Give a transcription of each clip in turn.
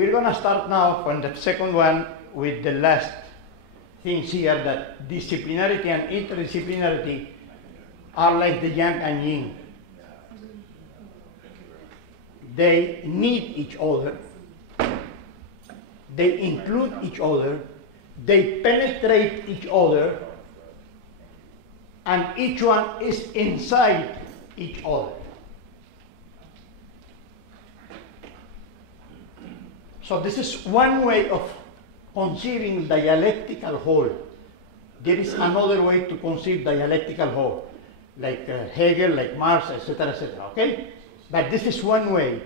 We're going to start now from the second one with the last things here, that disciplinarity and interdisciplinarity are like the yang and yin. They need each other. They include each other. They penetrate each other. And each one is inside each other. So this is one way of conceiving dialectical whole. There is another way to conceive dialectical whole, like Hegel, like Marx, etc., etc. Okay? But this is one way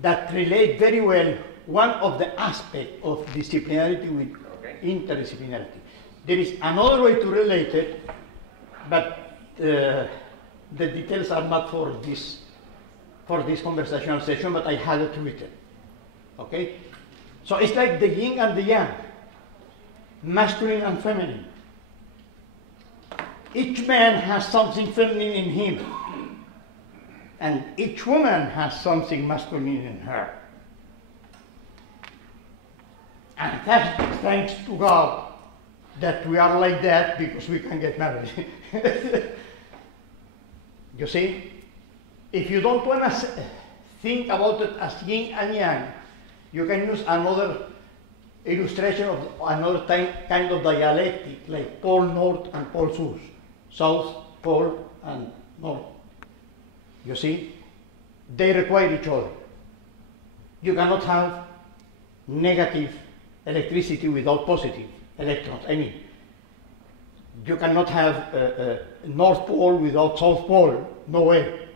that relates very well one of the aspects of disciplinarity with interdisciplinarity. There is another way to relate it, but the details are not for this conversational session, but I had it written. Okay? So it's like the yin and the yang, masculine and feminine. Each man has something feminine in him, and each woman has something masculine in her. And that's thanks to God that we are like that, because we can get married. You see? If you don't want to think about it as yin and yang, you can use another illustration of another kind of dialectic, like pole north and pole south, south pole and north. You see? They require each other. You cannot have negative electricity without positive electrons. I mean, you cannot have North Pole without South Pole. No way.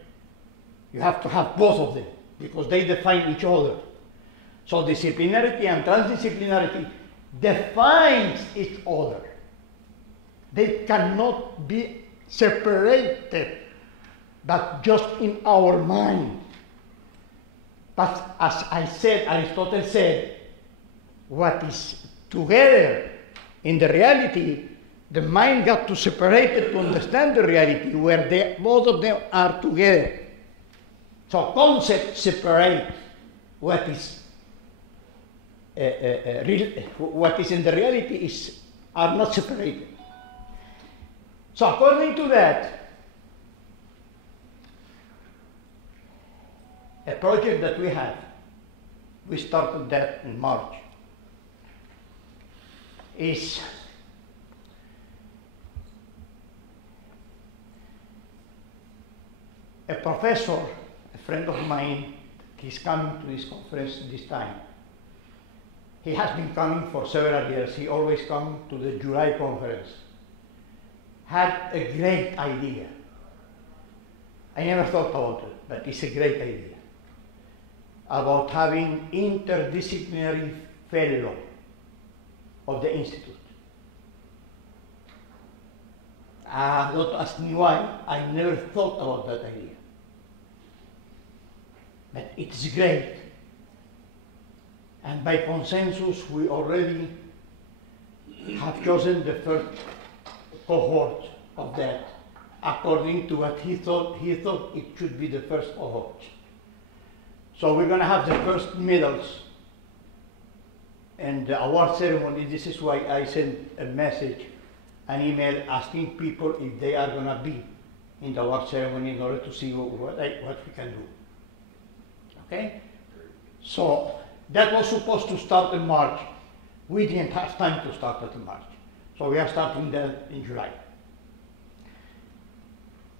You have to have both of them, because they define each other. So disciplinarity and transdisciplinarity defines each other. They cannot be separated, but just in our mind. But as I said, Aristotle said, what is together in the reality, the mind got to separate it to understand the reality, where both of them are together. So concepts separate what is what is in the reality are not separated. So according to that, a project that we started that in March, is a professor, a friend of mine, he's coming to this conference this time. He has been coming for several years. He always comes to the July conference. Had a great idea. I never thought about it, but it's a great idea. About having interdisciplinary fellow of the institute. Don't ask me why. I never thought about that idea. But it's great. And by consensus, we already have chosen the first cohort of that, according to what he thought it should be the first cohort. So we're going to have the first medals and the award ceremony. This is why I sent a message, an email asking people if they are going to be in the award ceremony in order to see what we can do. Okay? So that was supposed to start in March. We didn't have time to start it in March. So we are starting that in July.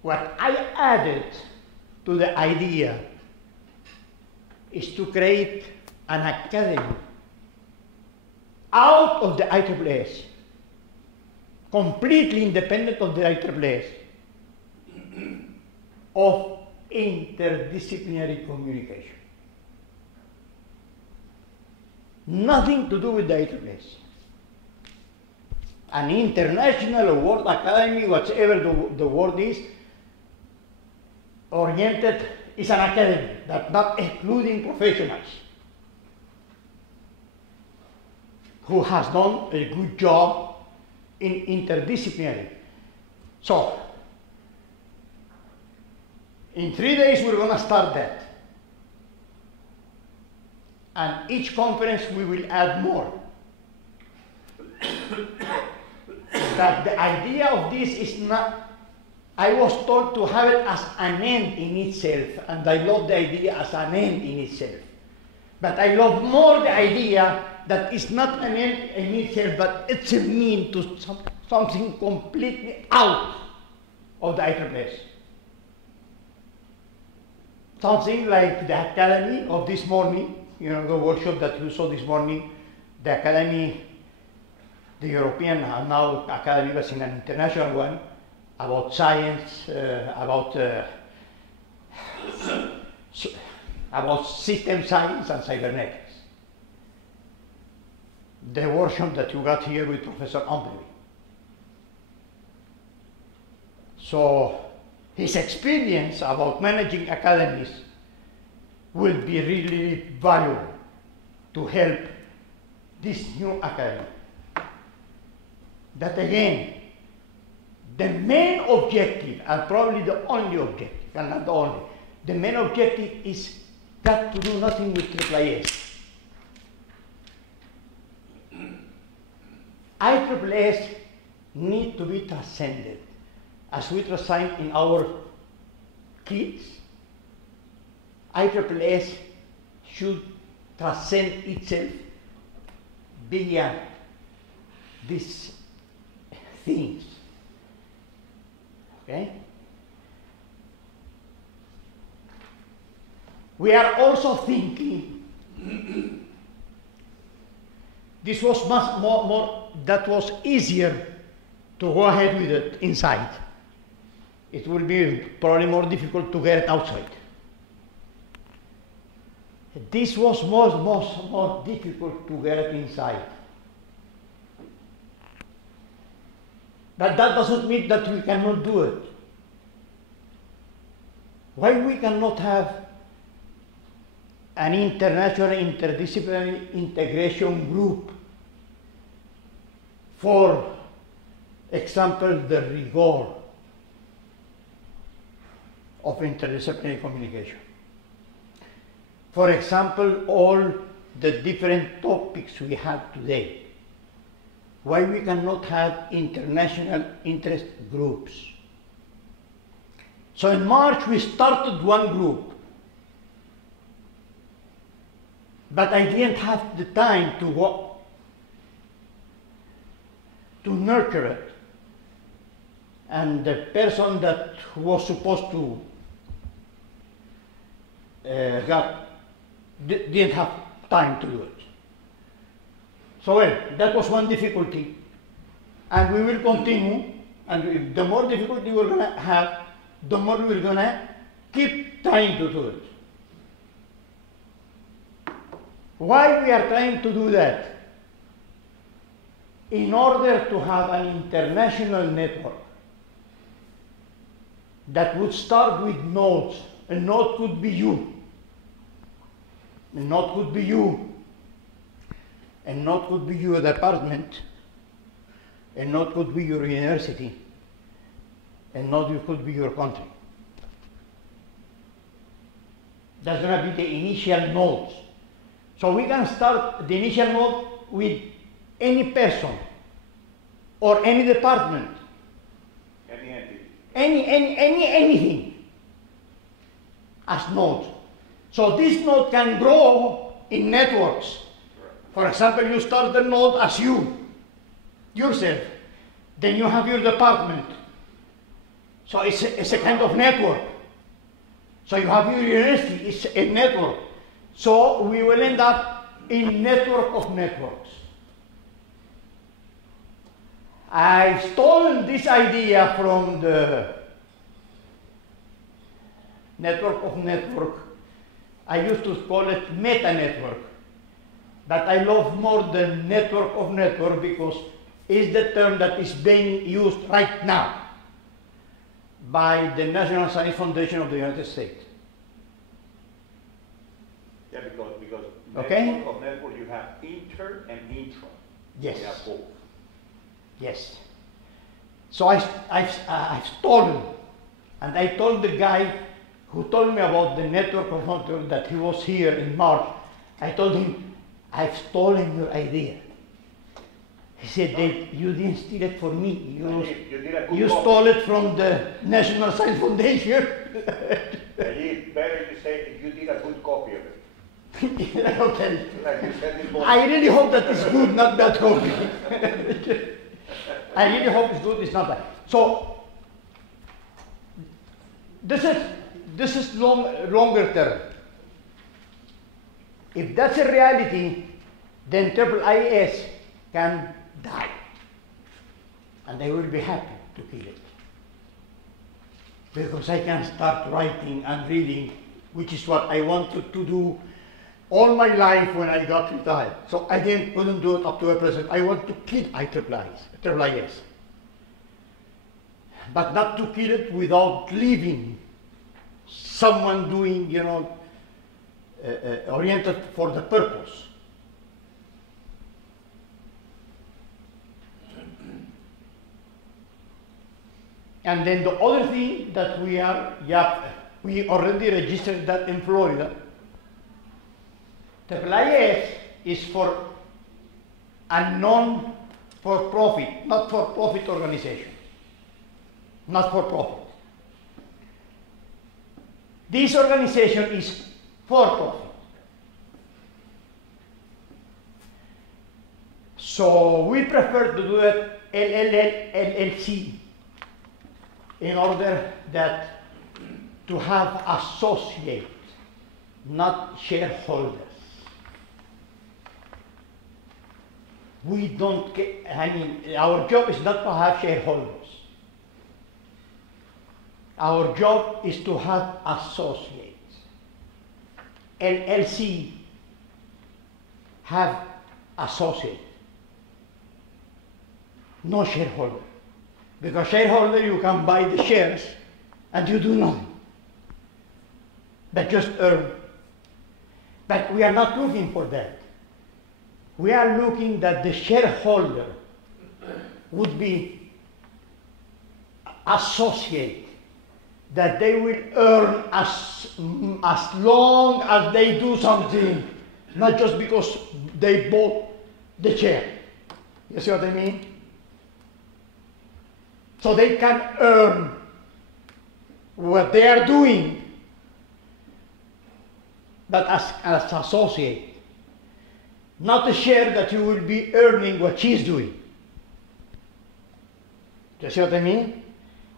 What I added to the idea is to create an academy out of the ISSS, completely independent of the ISSS, of interdisciplinary communication. Nothing to do with the ISSS. An international or world academy, whatever the word is, oriented is an academy, that not excluding professionals who has done a good job in interdisciplinary. So, in 3 days we're going to start that. and each conference we will add more. But the idea of this is not, I was told to have it as an end in itself, and I love the idea as an end in itself. But I love more the idea that it's not an end in itself, but it's a mean to something completely out of the ISSS. Something like the Academy of this morning, you know, the workshop that you saw this morning, the Academy, the European, now Academy was in an international one, about science, about system science and cybernetics. The workshop that you got here with Professor Andrés. So his experience about managing academies will be really valuable to help this new academy. That again, the main objective, and probably the only objective, and not the only, the main objective is got to do nothing with ISSS. ISSS need to be transcended, as we transcend in our kids. ISSS should transcend itself via these things. Okay? We are also thinking this was much more that was easier to go ahead with it inside. It will be probably more difficult to get it outside. This was more difficult to get it inside. But that doesn't mean that we cannot do it. Why we cannot have an international interdisciplinary integration group, for example, the rigor of interdisciplinary communication. For example, all the different topics we have today. Why we cannot have international interest groups? So in March we started one group, but I didn't have the time to nurture it. And the person that was supposed to didn't have time to do it. So well, that was one difficulty, and we will continue, and the more difficulty we're going to have, the more we're going to keep trying to do it. Why we are trying to do that? In order to have an international network that would start with nodes. A node could be you. A node could be you. A node could be your department. A node could be your university. A node could be your country. That's going to be the initial nodes. So we can start the initial node with any person or any department. Any entity. Anything as nodes. So this node can grow in networks. For example, you start the node as yourself. Then you have your department. So it's a kind of network. So you have your university, it's a network. So we will end up in network of networks. I've stolen this idea from the network of network. I used to call it meta-network. But I love more the network of network because it's the term that is being used right now by the National Science Foundation of the United States. Yeah, because okay. Network of network, you have inter and intra. Yes. You have both. Yes. So I've stolen, and I told the guy who told me about the network of network that he was here in March. I told him, I've stolen your idea. He said, that you didn't steal it from me. You stole it from the National Science Foundation. It's better you say you did a good copy of it. Okay. Like you said in I really hope that it's good, not bad copy. I really hope it's good, it's not bad. So, this is longer term. If that's a reality, then IIS can die. And I will be happy to kill it. Because I can start writing and reading, which is what I wanted to do all my life when I got retired. So I couldn't do it up to the present. I want to kill IIIS. But not to kill it without leaving someone doing, oriented for the purpose. And then the other thing that we already registered that in Florida. IIS is for a non-for-profit, not-for-profit organization. Not for profit. This organization is for profit. So we prefer to do it LLC in order that to have associates, not shareholders. We don't get, our job is not to have shareholders. Our job is to have associates. LLC have associates, no shareholder. Because shareholder, you can buy the shares and you do nothing, but just earn. But we are not looking for that. We are looking that the shareholder would be associate, that they will earn as long as they do something, not just because they bought the share. You see what I mean? So they can earn what they are doing, but as associate. Not a share that you will be earning what she's doing. Do you see what I mean?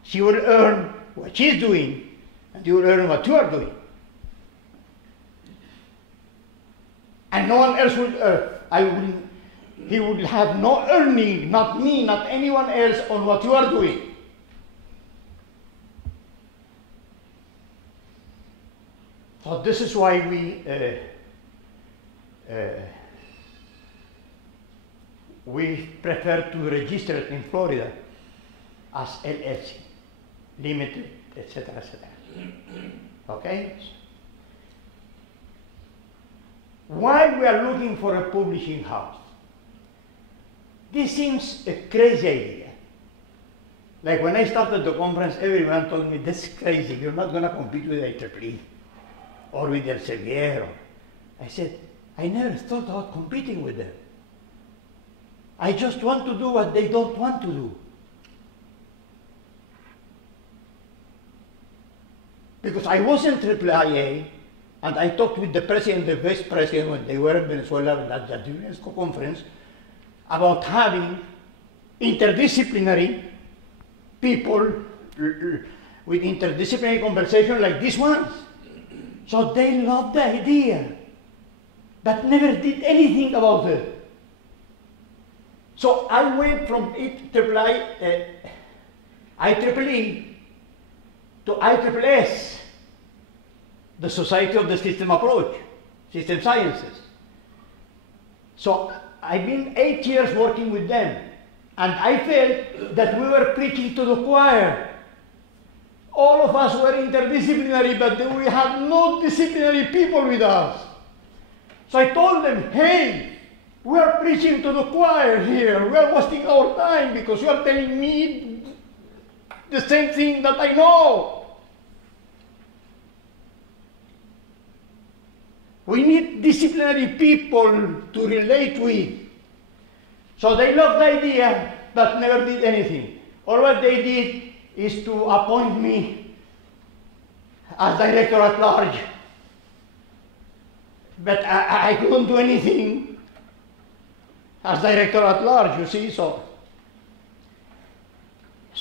She will earn what she's doing, and you will earn what you are doing. And no one else will earn. He will have no earning, not me, not anyone else, on what you are doing. So this is why we prefer to register it in Florida as LLC, limited, etc., etc. Okay? Why we are looking for a publishing house? This seems a crazy idea. Like when I started the conference, everyone told me, that's crazy, you're not going to compete with IEEE or with Elsevier. I said, I never thought about competing with them. I just want to do what they don't want to do. Because I was in IIIA, and I talked with the president and the vice president when they were in Venezuela at the UNESCO conference about having interdisciplinary people with interdisciplinary conversation like this one. So they loved the idea, but never did anything about it. So I went from IEEE to ISSS, the Society of the System Approach, System Sciences. So I've been 8 years working with them, and I felt that we were preaching to the choir. All of us were interdisciplinary, but we had no disciplinary people with us. So I told them, hey, we are preaching to the choir here. We are wasting our time because you are telling me the same thing that I know. We need disciplinary people to relate with. So they loved the idea, but never did anything. All what they did is to appoint me as director at large. But I couldn't do anything as director at large, you see, so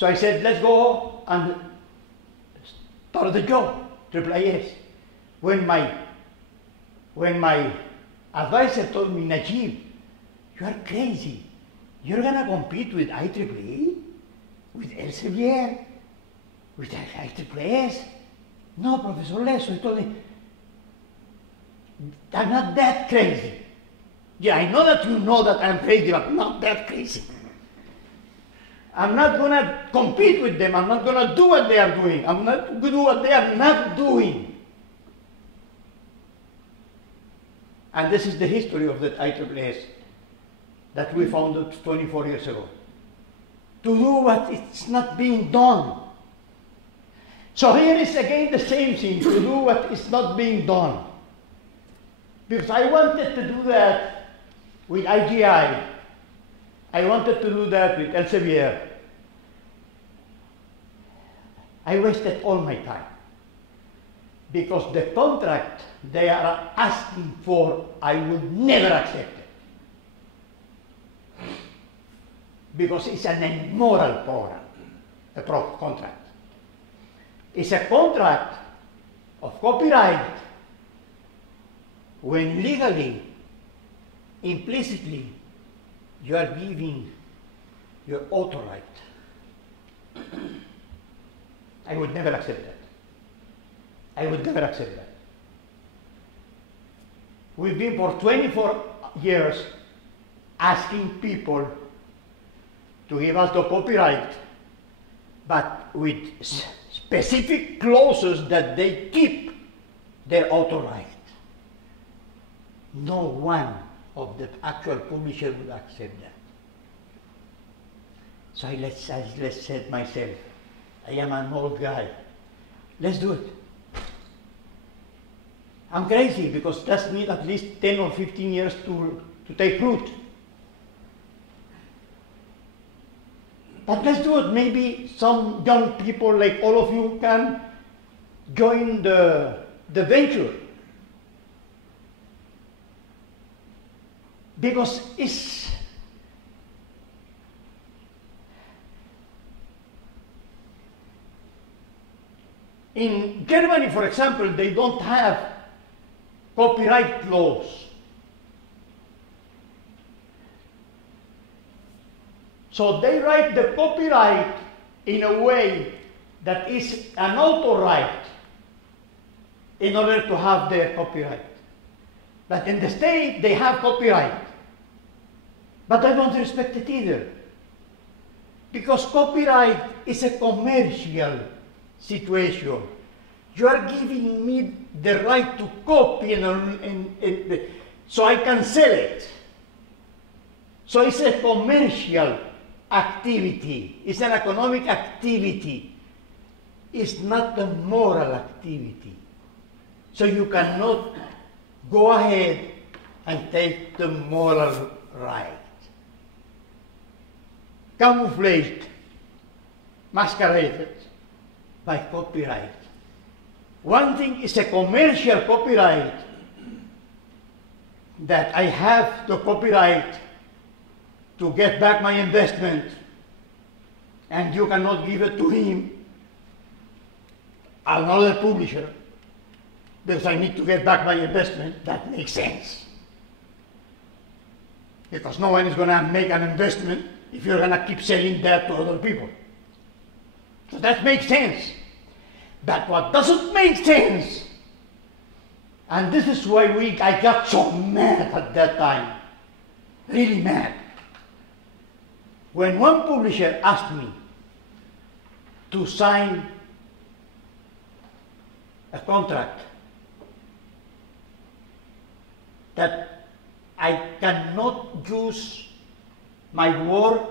I said, let's go and start the job, IIS. When my advisor told me, Nagib, you are crazy. You're gonna compete with IEEE, with Elsevier, with IIS. No, Professor Leso, he told me, I'm not that crazy. Yeah, I know that you know that I'm crazy, but not that crazy. I'm not going to compete with them. I'm not going to do what they are doing. I'm not going to do what they are not doing. And this is the history of the IIIS that we founded 24 years ago. To do what is not being done. So here is again the same thing, to do what is not being done. Because I wanted to do that with IGI. I wanted to do that with Elsevier. I wasted all my time. Because the contract they are asking for, I would never accept it. Because it's an immoral program, contract. It's a contract of copyright when legally, implicitly, you are giving your author right. I would never accept that. I would never accept that. We've been for 24 years asking people to give us the copyright, but with specific clauses that they keep their author right. No one of the actual publisher would accept that. So I said myself, I am an old guy. Let's do it. I'm crazy because that needs at least 10 or 15 years to take root. But let's do it. Maybe some young people like all of you can join the venture. Because it's in Germany, for example, they don't have copyright laws. So they write the copyright in a way that is an author right in order to have their copyright. But in the state, they have copyright. But I don't respect it either. Because copyright is a commercial situation. You are giving me the right to copy so I can sell it. So it's a commercial activity. It's an economic activity. It's not a moral activity. So you cannot go ahead and take the moral right. Camouflaged, masqueraded by copyright. One thing is a commercial copyright, that I have the copyright to get back my investment, and you cannot give it to him, another publisher, because I need to get back my investment. That makes sense. Because no one is going to make an investment if you're going to keep selling that to other people. So that makes sense. But what doesn't make sense, and this is why I got so mad at that time, really mad, when one publisher asked me to sign a contract that I cannot use my work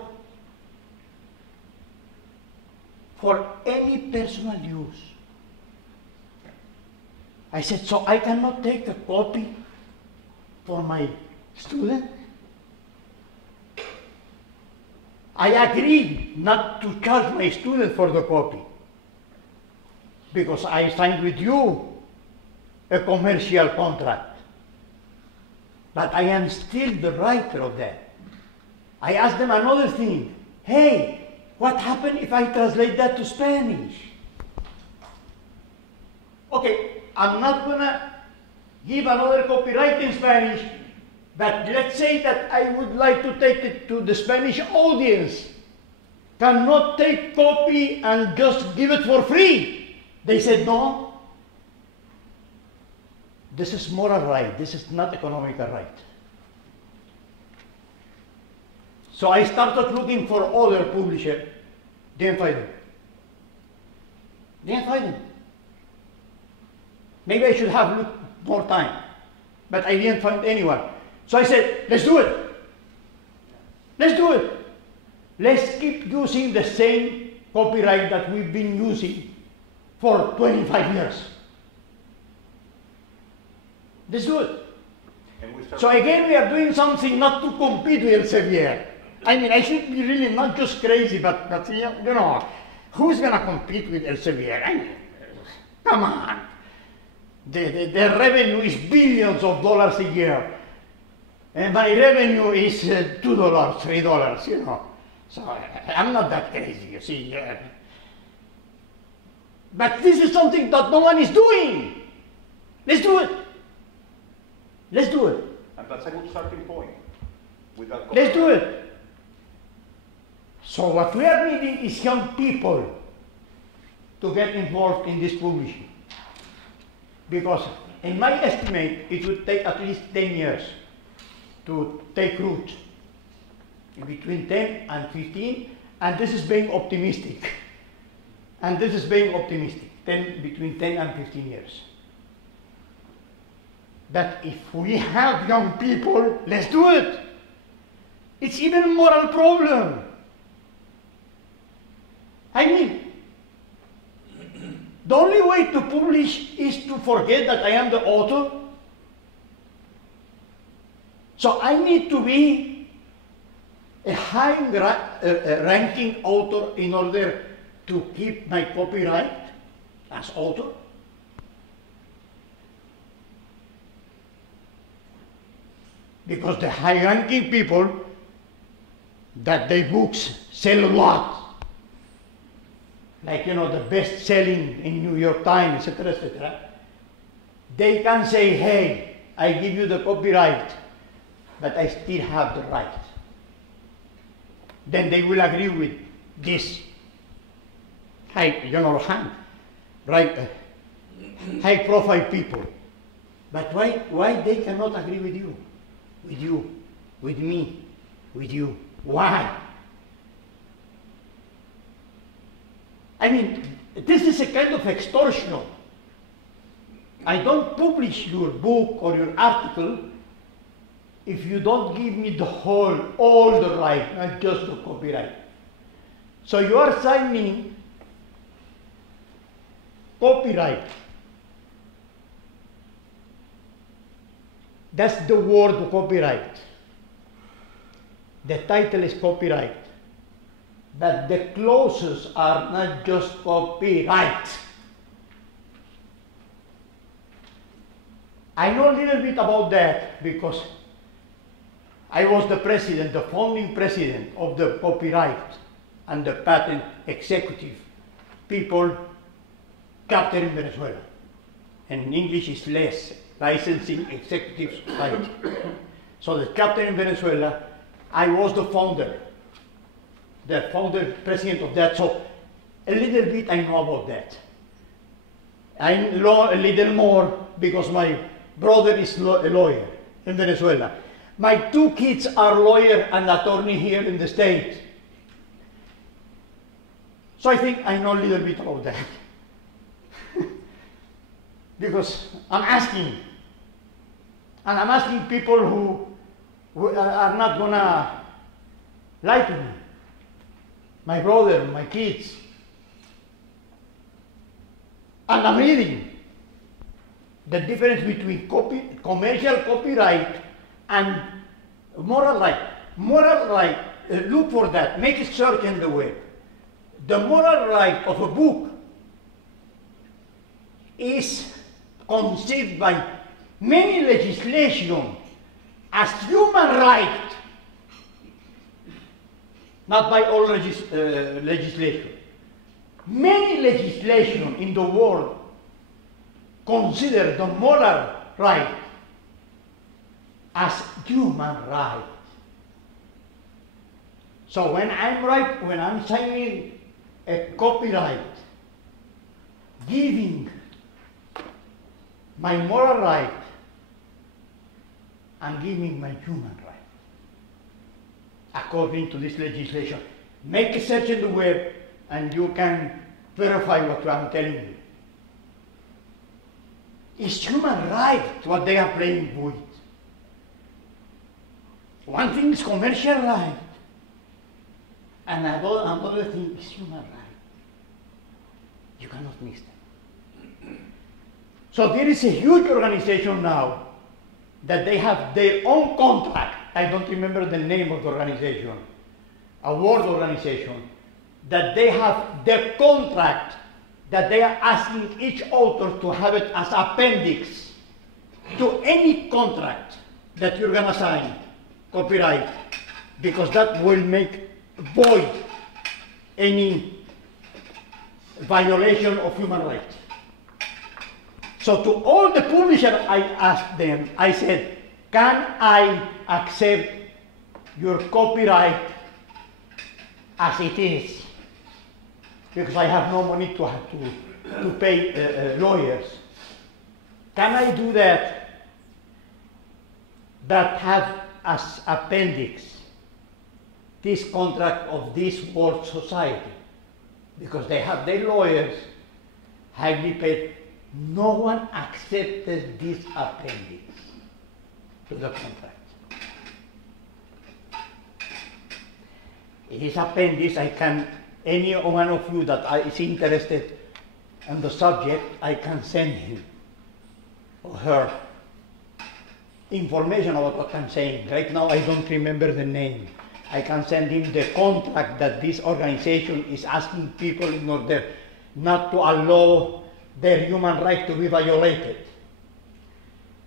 for any personal use. I said, so I cannot take a copy for my student? I agreed not to charge my student for the copy because I signed with you a commercial contract. But I am still the writer of that. I asked them another thing. Hey, what happened if I translate that to Spanish? Okay, I'm not gonna give another copyright in Spanish, but let's say that I would like to take it to the Spanish audience. Cannot take copy and just give it for free. They said no. This is moral right. This is not economical right. So I started looking for other publishers. Didn't find them. Didn't find them. Maybe I should have looked more time, but I didn't find anyone. So I said, let's do it. Let's do it. Let's keep using the same copyright that we've been using for 25 years. Let's do it. So again, we are doing something not to compete with Elsevier. I mean, I should be really not just crazy, but you know, who's going to compete with Elsevier? I mean, come on. The revenue is billions of dollars a year. And my revenue is $2, $3, you know. So I'm not that crazy, you see. But this is something that no one is doing. Let's do it. Let's do it. And that's a good starting point. Let's do it. So what we are needing is young people to get involved in this publishing. Because in my estimate, it would take at least 10 years to take root. In between 10 and 15, and this is being optimistic. And this is being optimistic, between 10 and 15 years. That if we have young people, let's do it. It's even a moral problem. I mean, the only way to publish is to forget that I am the author. So I need to be a high-ranking author in order to keep my copyright as author. Because the high-ranking people, that their books sell a lot, like, you know, the best-selling in New York Times, etc., they can say, hey, I give you the copyright, but I still have the right. Then they will agree with this high-profile people. But why they cannot agree with you? With you, with me, with you. Why? I mean, this is a kind of extortion. I don't publish your book or your article if you don't give me all the right, not just the copyright. So you are signing copyright. That's the word copyright. The title is copyright. But the clauses are not just copyright. I know a little bit about that because I was the president, the founding president of the copyright and the patent executive people captured in Venezuela. And in English is less, licensing executive society. So the chapter in Venezuela, I was the founder president of that. So a little bit I know about that. I know a little more because my brother is a lawyer in Venezuela. My two kids are lawyer and attorney here in the States. So I think I know a little bit about that. Because I'm asking. And I'm asking people who are not gonna lie to me. My brother, my kids. And I'm reading. the difference between commercial copyright and moral right. Moral right, look for that, make a search in the web. The moral right of a book is conceived by many legislation as human right, not by all legislation. Many legislation in the world consider the moral right as human right. So when I'm signing a copyright, giving my moral right, I'm giving my human right, according to this legislation. Make a search in the web and you can verify what I'm telling you. It's human right what they are playing with. One thing is commercial right, and another thing is human right. You cannot mix them. So there is a huge organization now that they have their own contract. I don't remember the name of the organization, a world organization, that they have their contract that they are asking each author to have it as appendix to any contract that you're going to sign, copyright, because that will make void any violation of human rights. So to all the publishers, I asked them, I said, can I accept your copyright as it is? Because I have no money to pay lawyers. Can I do that? That have as appendix this contract of this world society? Because they have their lawyers highly paid. No one accepted this appendix to the contract. This appendix, I can, any one of you that is interested in the subject, I can send him or her information about what I'm saying. Right now I don't remember the name. I can send him the contract that this organization is asking people in order not to allow their human right to be violated.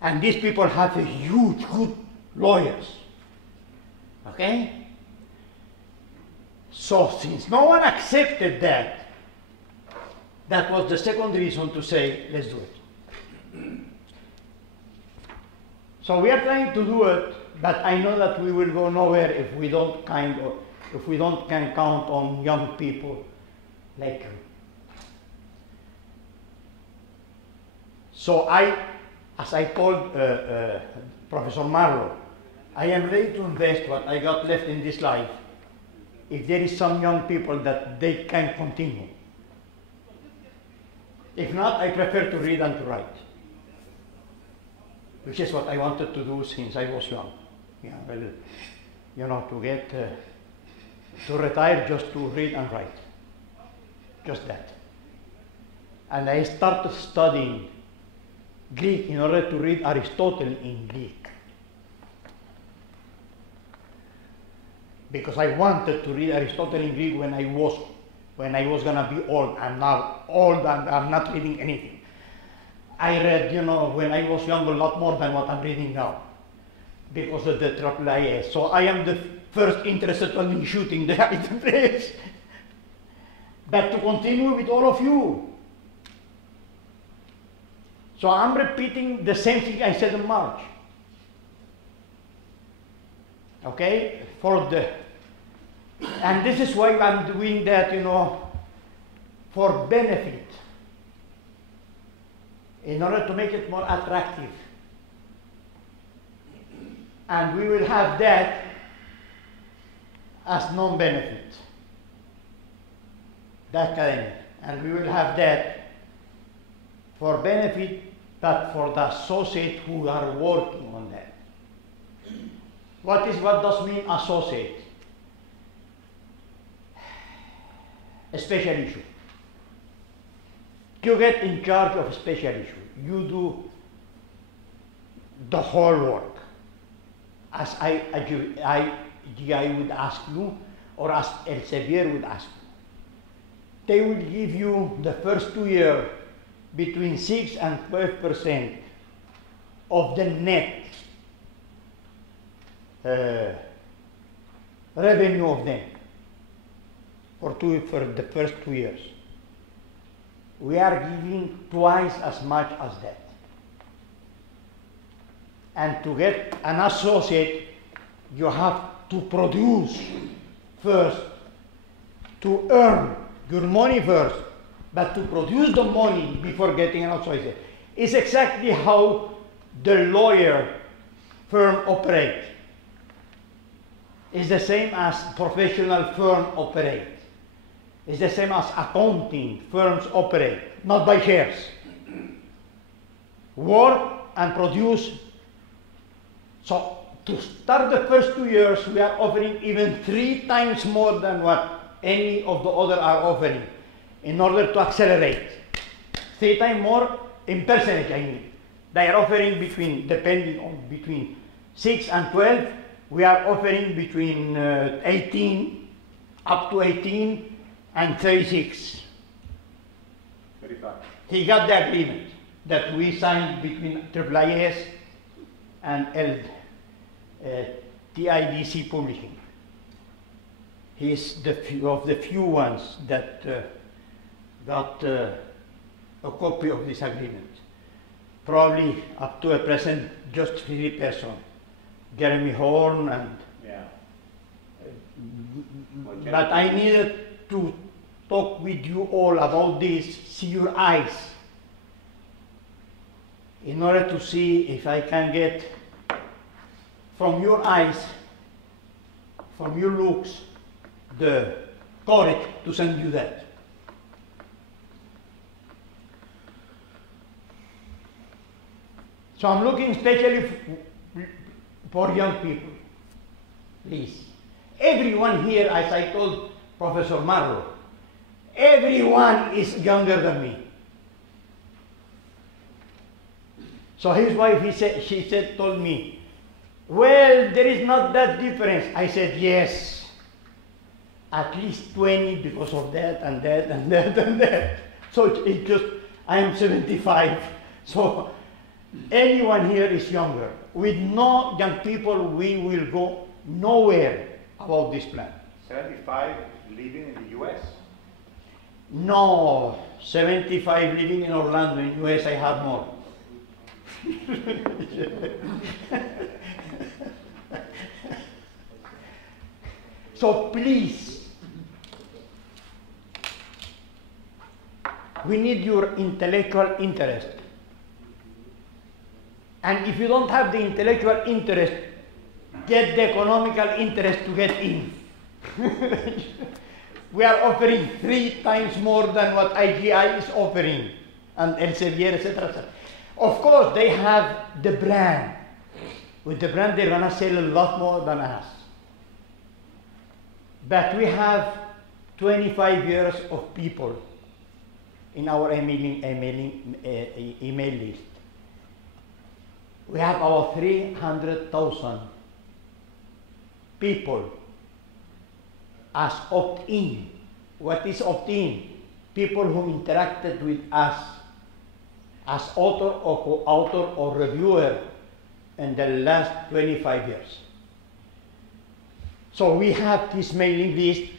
And these people have a huge, good lawyers. Okay? So since no one accepted that, that was the second reason to say, let's do it. So we are trying to do it, but I know that we will go nowhere if we don't can count on young people like you. So as I told Professor Marlowe, I am ready to invest what I got left in this life if there is some young people that they can continue. If not, I prefer to read and to write, which is what I wanted to do since I was young. Yeah, well, you know, to get to retire just to read and write, just that. And I started studying Greek in order to read Aristotle in Greek, because I wanted to read Aristotle in Greek when I was gonna be old. I'm now old and I'm not reading anything. I read, you know, when I was young a lot more than what I'm reading now, because of the IIIS. So I am the first interested in shooting the place. But to continue with all of you. So I'm repeating the same thing I said in March. Okay? And this is why I'm doing that, you know, for benefit, in order to make it more attractive. And we will have that as non-benefit, the academic. And we will have that for benefit, but for the associate who are working on that. What does mean associate? A special issue. You get in charge of a special issue. You do the whole work, as IGI would ask you, or as Elsevier would ask you. They will give you the first 2 years between 6 and 12% of the net revenue of them for the first 2 years. We are giving twice as much as that. And to get an associate, you have to produce first, to earn your money first, but to produce the money before getting an associate. It's exactly how the lawyer firm operates. It's the same as professional firm operate. It's the same as accounting firms operate, not by shares. Work and produce. So to start the first 2 years, we are offering even 3 times more than what any of the other are offering in order to accelerate. 3 times more in percentage, I mean. They are offering between 6 and 12. We are offering between 18, up to 18, and 36. 35. He got the agreement that we signed between IIIS and TIDC Publishing. He is of the few ones that got a copy of this agreement. Probably up to a present, just 3 persons. Jeremy Horn and... Yeah. But I needed to talk with you all about this, see your eyes, in order to see if I can get from your eyes, from your looks, the courage to send you that. So I'm looking especially for young people, please. Everyone here, as I told Professor Marlowe, everyone is younger than me. So his wife, told me, well, there is not that difference. I said, yes, at least 20 because of that and that and that and that. So it just, I am 75. So anyone here is younger. With no young people, we will go nowhere about this plan. 75 living in the US? No, 75 living in Orlando. In US, I have more. So please, we need your intellectual interest. And if you don't have the intellectual interest, get the economical interest to get in. We are offering 3 times more than what IGI is offering, and Elsevier, etc., etc. Of course, they have the brand. With the brand, they're gonna sell a lot more than us. But we have 25 years of people in our email list. We have about 300,000 people as opt-in. What is opt-in? People who interacted with us as author or co-author or reviewer in the last 25 years. So we have this mailing list,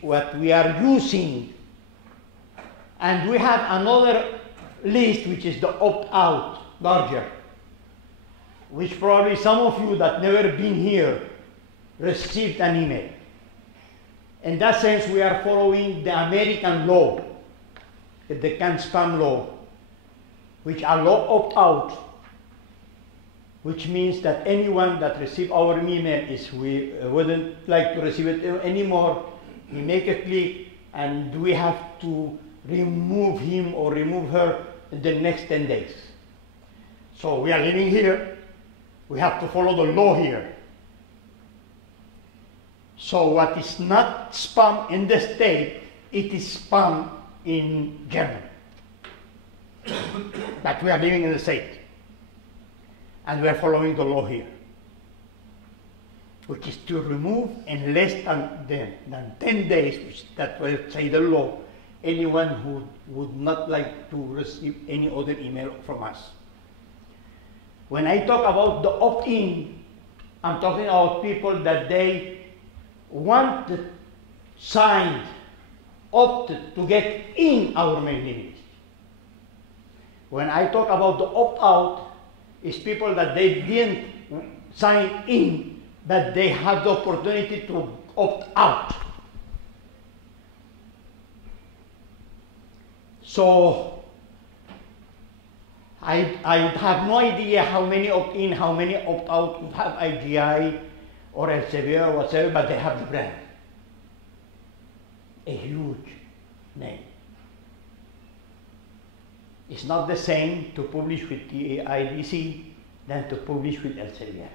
what we are using, and we have another list which is the opt-out, larger, which probably some of you that never been here received an email. In that sense, we are following the American law, the can-spam law, which allow opt-out, which means that anyone that receives our email we wouldn't like to receive it anymore. We make a click, and we have to remove him or remove her in the next 10 days. So we are living here. We have to follow the law here. So what is not spam in the state, it is spam in Germany. But we are living in the state. and we are following the law here, which is to remove in less than 10 days, which that will say the law, anyone who would not like to receive any other email from us. When I talk about the opt-in, I'm talking about people that they wanted, signed, opted to get in our mailing list. When I talk about the opt-out, it's people that they didn't sign in, but they have the opportunity to opt out. So I have no idea how many opt-in, how many opt-out have IGI or Elsevier or whatever, but they have the brand. A huge name. It's not the same to publish with the IDC than to publish with Elsevier.